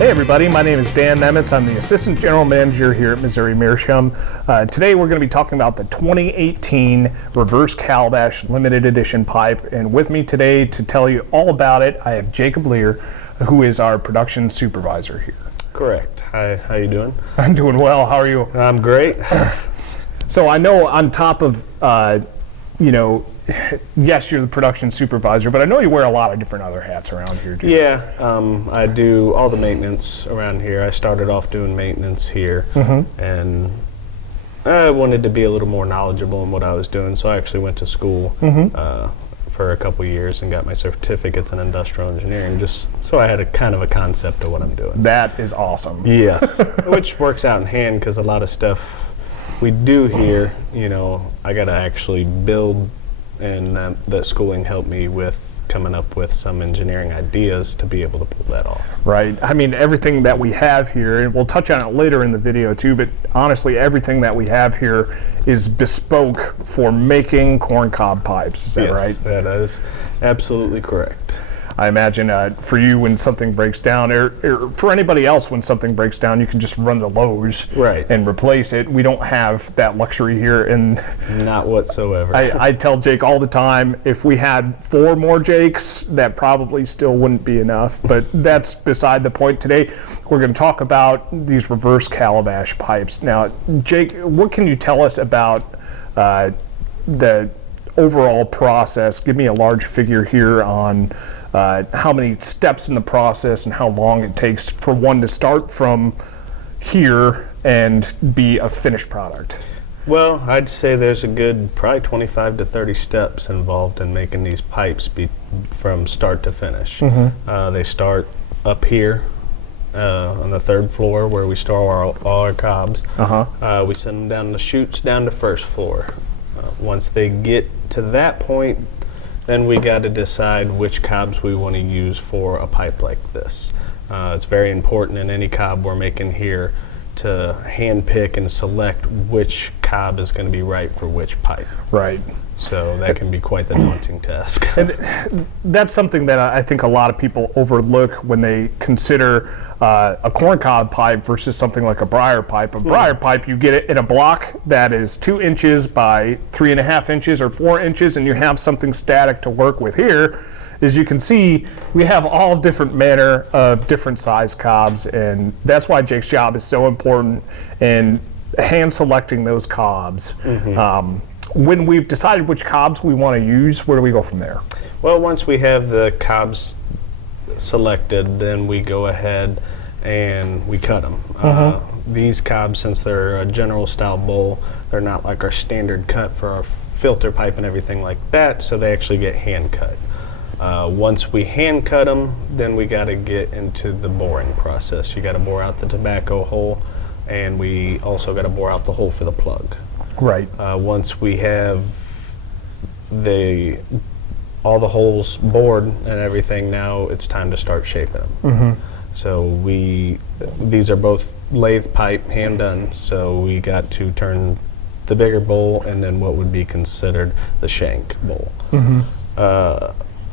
Hey everybody, my name is Dan Nemitz. I'm the Assistant General Manager here at Missouri Meerschaum. Today we're going to be talking about the 2018 Reverse Calabash Limited Edition pipe. And with me today to tell you all about it, I have Jacob Lear, who is our production supervisor here. Correct. Hi, how you doing? I'm doing well. How are you? I'm great. So I know on top of, yes, you're the production supervisor, but I know you wear a lot of different other hats around here, too. Yeah, I do all the maintenance around here. I started off doing maintenance here, and I wanted to be a little more knowledgeable in what I was doing, so I actually went to school for a couple years and got my certificates in industrial engineering, just so I had a kind of a concept of what I'm doing. That is awesome. Yes, which works out in hand because a lot of stuff we do here, I got to actually build, and that schooling helped me with coming up with some engineering ideas to be able to pull that off. Right. I mean, everything that we have here, and we'll touch on it later in the video too, but honestly, everything that we have here is bespoke for making corncob pipes. Is that right? Yes, that is absolutely correct. I imagine for you when something breaks down, or for anybody else when something breaks down, you can just run to Lowe's and replace it. We don't have that luxury here. And not whatsoever. I tell Jake all the time, if we had 4 more Jakes, that probably still wouldn't be enough. But that's beside the point. Today, we're going to talk about these reverse calabash pipes. Now, Jake, what can you tell us about the overall process? Give me a large figure here on how many steps in the process and how long it takes for one to start from here and be a finished product. Well, I'd say there's a good probably 25 to 30 steps involved in making these pipes from start to finish. They start up here on the 3rd floor where we store all our cobs. We send them down the chutes down to 1st floor. Once they get to that point, then we got to decide which cobs we want to use for a pipe like this. It's very important in any cob we're making here to hand pick and select which cob is going to be right for which pipe. Right. So that can be quite the daunting task. And that's something that I think a lot of people overlook when they consider a corncob pipe versus something like a briar pipe. A briar pipe, you get it in a block that is 2 inches by 3.5 inches or 4 inches, and you have something static to work with. Here, as you can see, we have all different manner of different size cobs, and that's why Jake's job is so important in hand selecting those cobs. When we've decided which cobs we want to use, where do we go from there? Well, once we have the cobs selected, then we go ahead and we cut them. These cobs, since they're a general style bowl, they're not like our standard cut for our filter pipe and everything like that, so they actually get hand cut. Once we hand cut them, then we got to get into the boring process. You got to bore out the tobacco hole, and we also got to bore out the hole for the plug. Right. Once we have all the holes bored and everything, now it's time to start shaping them. So these are both lathe pipe, hand done, so we got to turn the bigger bowl and then what would be considered the shank bowl.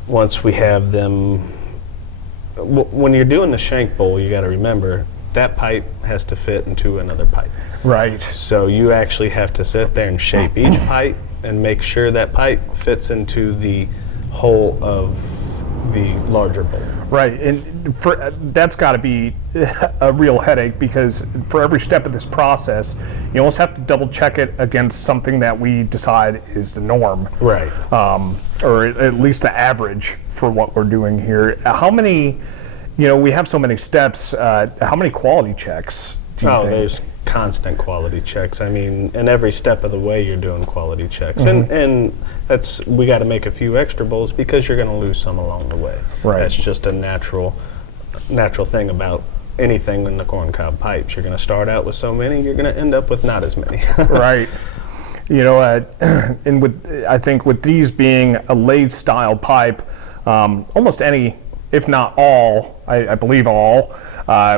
Once we have them, when you're doing the shank bowl, you got to remember that pipe has to fit into another pipe. Right. So you actually have to sit there and shape each pipe and make sure that pipe fits into the hole of the larger bowl. Right, and that's got to be a real headache, because for every step of this process, you almost have to double check it against something that we decide is the norm. Right. Or at least the average for what we're doing here. How many, we have so many steps, how many quality checks do you think? There's constant quality checks. I mean, in every step of the way you're doing quality checks. And we got to make a few extra bowls because you're going to lose some along the way. Right. That's just a natural thing about anything in the corncob pipes. You're going to start out with so many, you're going to end up with not as many. Right. And I think with these being a lathe style pipe, almost any, if not all, I believe all,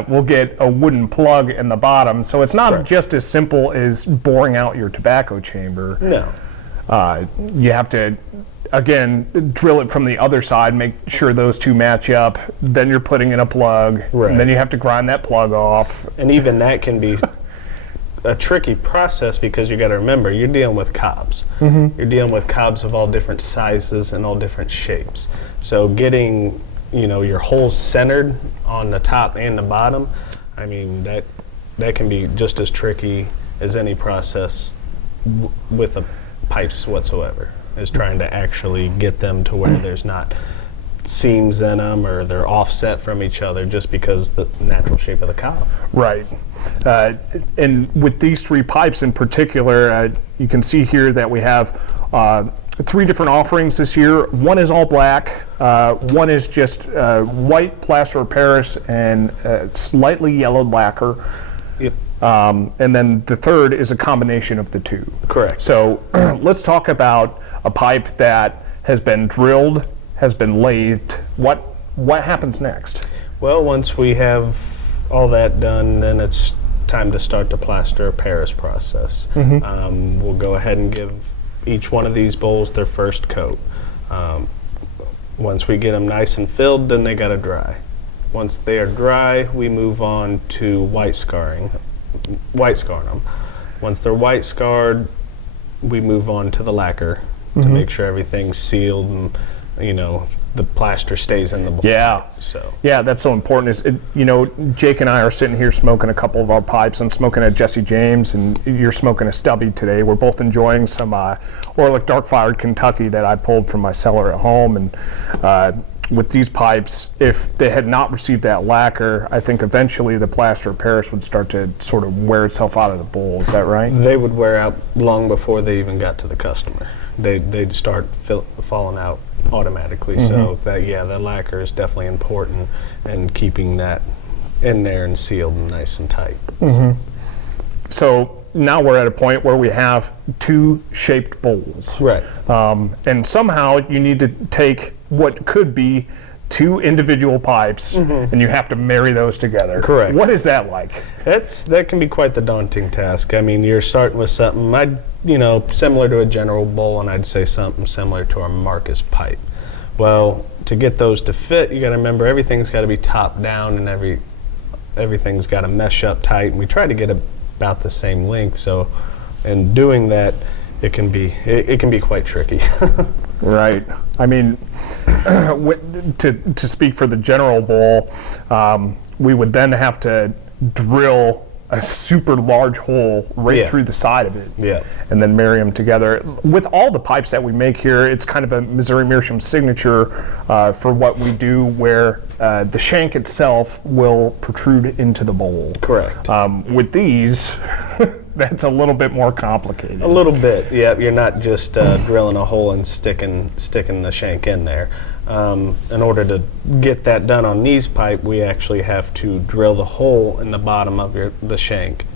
we'll get a wooden plug in the bottom. So it's not just as simple as boring out your tobacco chamber. No. You have to again, drill it from the other side, make sure those two match up. Then you're putting in a plug, Right. and then you have to grind that plug off. And even that can be a tricky process because you got to remember you're dealing with cobs. You're dealing with cobs of all different sizes and all different shapes. So getting your holes centered on the top and the bottom, I mean that can be just as tricky as any process with the pipes whatsoever. Is trying to actually get them to where there's not seams in them or they're offset from each other just because the natural shape of the cob. Right. And with these 3 pipes in particular, you can see here that we have 3 different offerings this year. One is all black, one is just white plaster of Paris and slightly yellowed lacquer. Yep. And then the third is a combination of the 2. Correct. So let's talk about a pipe that has been drilled, has been lathed. What happens next? Well, once we have all that done, then it's time to start the plaster of Paris process. We'll go ahead and give each one of these bowls their first coat. Once we get them nice and filled, then they got to dry. Once they are dry, we move on to white scarring them. Once they're white scarred, we move on to the lacquer to make sure everything's sealed and the plaster stays in the bowl. Yeah. So yeah, that's so important. Jake and I are sitting here smoking a couple of our pipes. I'm smoking a Jesse James, and you're smoking a Stubby today. We're both enjoying some Orlick Dark Fired Kentucky that I pulled from my cellar at home. And with these pipes, if they had not received that lacquer, I think eventually the plaster of Paris would start to sort of wear itself out of the bowl. Is that right? they would wear out long before they even got to the customer. They'd start falling out automatically. So the lacquer is definitely important in keeping that in there and sealed and nice and tight. So now we're at a point where we have 2 shaped bowls. Right. And somehow you need to take what could be 2 individual pipes and you have to marry those together. Correct. What is that like? That can be quite the daunting task. I mean, you're starting with something similar to a general bowl, and I'd say something similar to our Marcus pipe. Well, to get those to fit, you got to remember everything's got to be top down and everything's got to mesh up tight. And we try to get about the same length. So, in doing that, it can be quite tricky. Right. I mean, to speak for the general bowl, we would then have to drill a super large hole right through the side of it, and then marry them together. With all the pipes that we make here, it's kind of a Missouri Meerschaum signature for what we do, where the shank itself will protrude into the bowl. Correct. With these, that's a little bit more complicated. A little bit, yeah. You're not just drilling a hole and sticking the shank in there. In order to get that done on these pipe, we actually have to drill the hole in the bottom of the shank,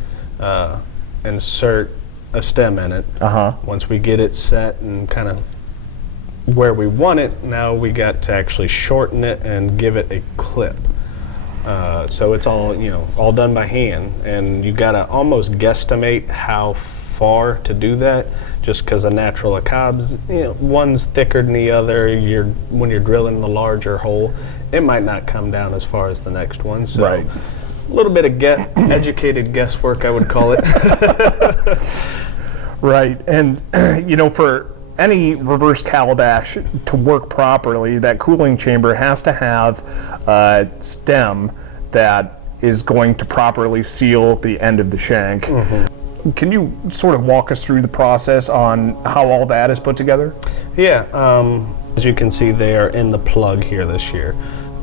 insert a stem in it. Once we get it set and kind of where we want it, now we got to actually shorten it and give it a clip. So it's all done by hand, and you got to almost guesstimate how far to do that, just because the natural cobs, one's thicker than the other. When you're drilling the larger hole, it might not come down as far as the next one. So right. A little bit of educated guesswork, I would call it. Right, and for any reverse calabash to work properly, that cooling chamber has to have a stem that is going to properly seal the end of the shank. Can you sort of walk us through the process on how all that is put together? Yeah, as you can see, they are in the plug here this year.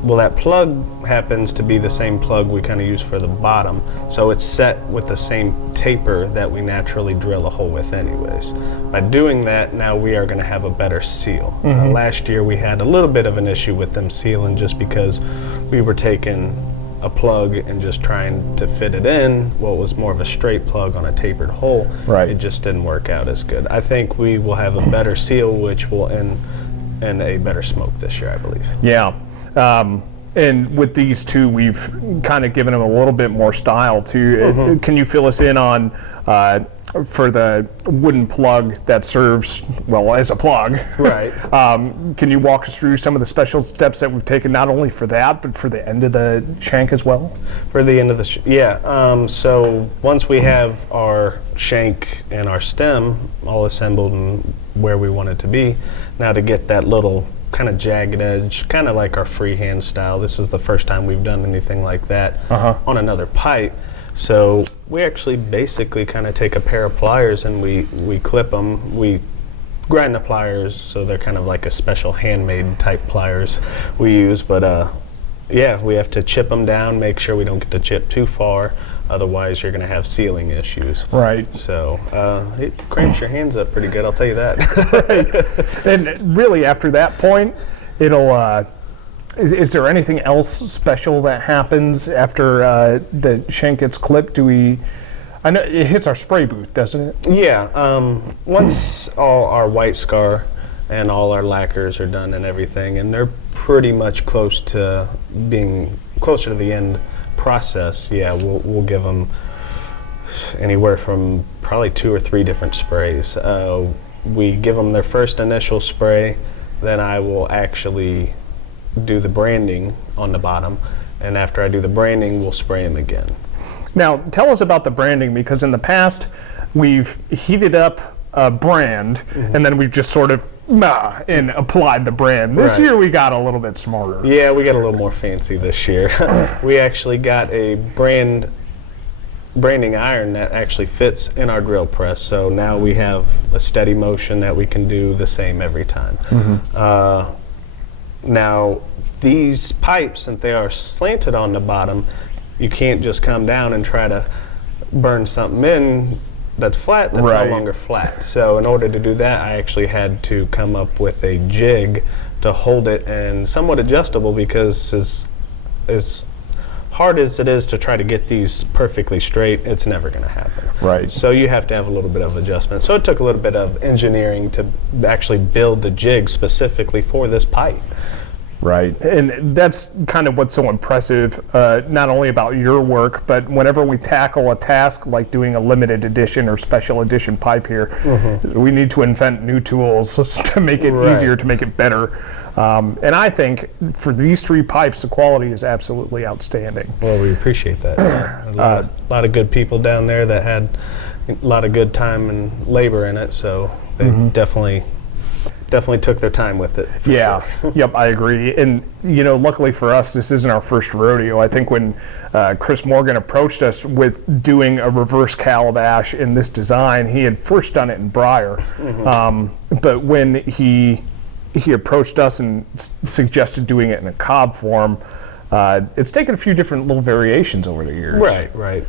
Well, that plug happens to be the same plug we kind of use for the bottom, so it's set with the same taper that we naturally drill a hole with anyways. By doing that, now we are going to have a better seal. Last year we had a little bit of an issue with them sealing just because we were taking a plug and just trying to fit it in what was more of a straight plug on a tapered hole. Right. It just didn't work out as good. I think we will have a better seal, which will end in a better smoke this year, I believe. Yeah. And with these two, we've kind of given them a little bit more style too. Can you fill us in on for the wooden plug that serves, well, as a plug. Right. Can you walk us through some of the special steps that we've taken, not only for that, but for the end of the shank as well? For the end of the yeah. So once we have our shank and our stem all assembled and where we want it to be, now to get that little kind of jagged edge, kind of like our freehand style. This is the first time we've done anything like that on another pipe. So we actually basically kind of take a pair of pliers and we clip them. We grind the pliers so they're kind of like a special handmade type pliers we use. But yeah, we have to chip them down, make sure we don't get the chip too far. Otherwise, you're going to have sealing issues. Right. So it cramps your hands up pretty good, I'll tell you that. Right. And really, after that point, it'll. Is there anything else special that happens after the shank gets clipped? I know it hits our spray booth, doesn't it? Yeah. Once all our white scar and all our lacquers are done and everything, and they're pretty much close to being closer to the end process, yeah, we'll give them anywhere from probably 2 or 3 different sprays. We give them their first initial spray, then I will actually do the branding on the bottom, and after I do the branding, we'll spray them again. Now, tell us about the branding, because in the past, we've heated up a brand, and then we've just sort of and applied the brand. This year, we got a little bit smarter. Yeah, we got a little more fancy this year. We actually got a branding iron that actually fits in our drill press, so now we have a steady motion that we can do the same every time. Now, these pipes, since they are slanted on the bottom, you can't just come down and try to burn something in that's flat, that's no longer flat. So in order to do that, I actually had to come up with a jig to hold it, and somewhat adjustable, because as hard as it is to try to get these perfectly straight, it's never going to happen. Right. So you have to have a little bit of adjustment. So it took a little bit of engineering to actually build the jig specifically for this pipe. Right, and that's kind of what's so impressive, not only about your work, but whenever we tackle a task like doing a limited edition or special edition pipe here, we need to invent new tools to make it easier, to make it better. And I think for these 3 pipes, the quality is absolutely outstanding. Well, we appreciate that. A lot of good people down there that had a lot of good time and labor in it, so they definitely took their time with it. For sure. Yep, I agree. And luckily for us, this isn't our first rodeo. I think when Chris Morgan approached us with doing a reverse calabash in this design, he had first done it in briar. But when he approached us and suggested doing it in a cob form, it's taken a few different little variations over the years. Right.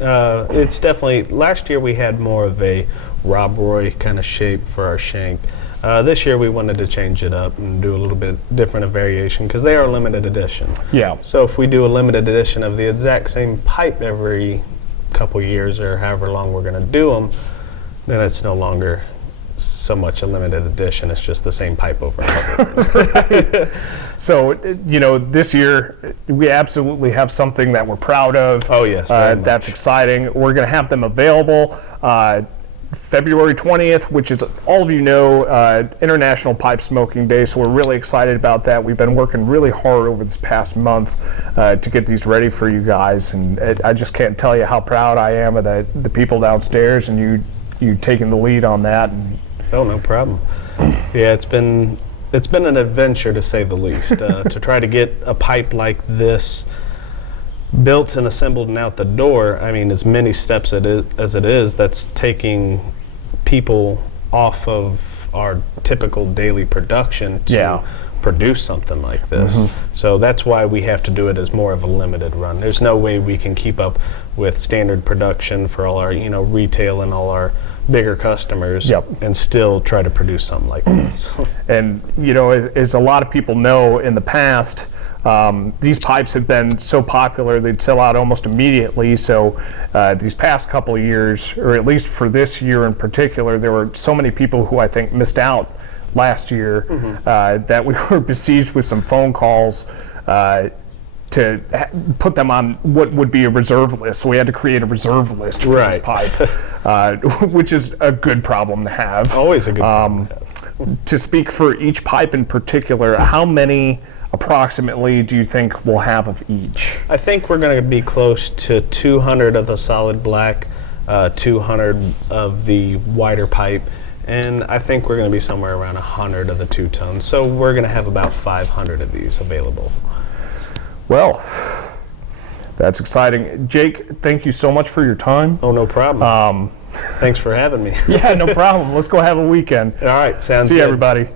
It's definitely, last year we had more of a Rob Roy kind of shape for our shank. This year we wanted to change it up and do a little bit different of variation, because they are limited edition. Yeah. So if we do a limited edition of the exact same pipe every couple years or however long we're going to do them, then it's no longer so much a limited edition. It's just the same pipe over and over. So, this year we absolutely have something that we're proud of. Oh, yes. That's exciting. We're going to have them available February 20th, which is, all of International Pipe Smoking Day, so we're really excited about that. We've been working really hard over this past month to get these ready for you guys, and I just can't tell you how proud I am of the people downstairs and you taking the lead on that. Oh, no problem. Yeah, it's been an adventure, to say the least, to try to get a pipe like this built and assembled and out the door. I mean, as many steps as it is, that's taking people off of our typical daily production to produce something like this. So that's why we have to do it as more of a limited run. There's no way we can keep up with standard production for all our retail and all our bigger customers and still try to produce something like this. And as a lot of people know, in the past, these pipes have been so popular they'd sell out almost immediately. So these past couple of years, or at least for this year in particular, there were so many people who I think missed out last year that we were besieged with some phone calls put them on what would be a reserve list. So we had to create a reserve list for this pipe, which is a good problem to have. Always a good problem to have. To speak for each pipe in particular, how many approximately do you think we'll have of each? I think we're going to be close to 200 of the solid black, 200 of the wider pipe, and I think we're going to be somewhere around 100 of the 2-tone. So we're going to have about 500 of these available. Well, that's exciting. Jake, thank you so much for your time. Oh, no problem. Thanks for having me. Yeah, no problem. Let's go have a weekend. All right, sounds good. See you, everybody.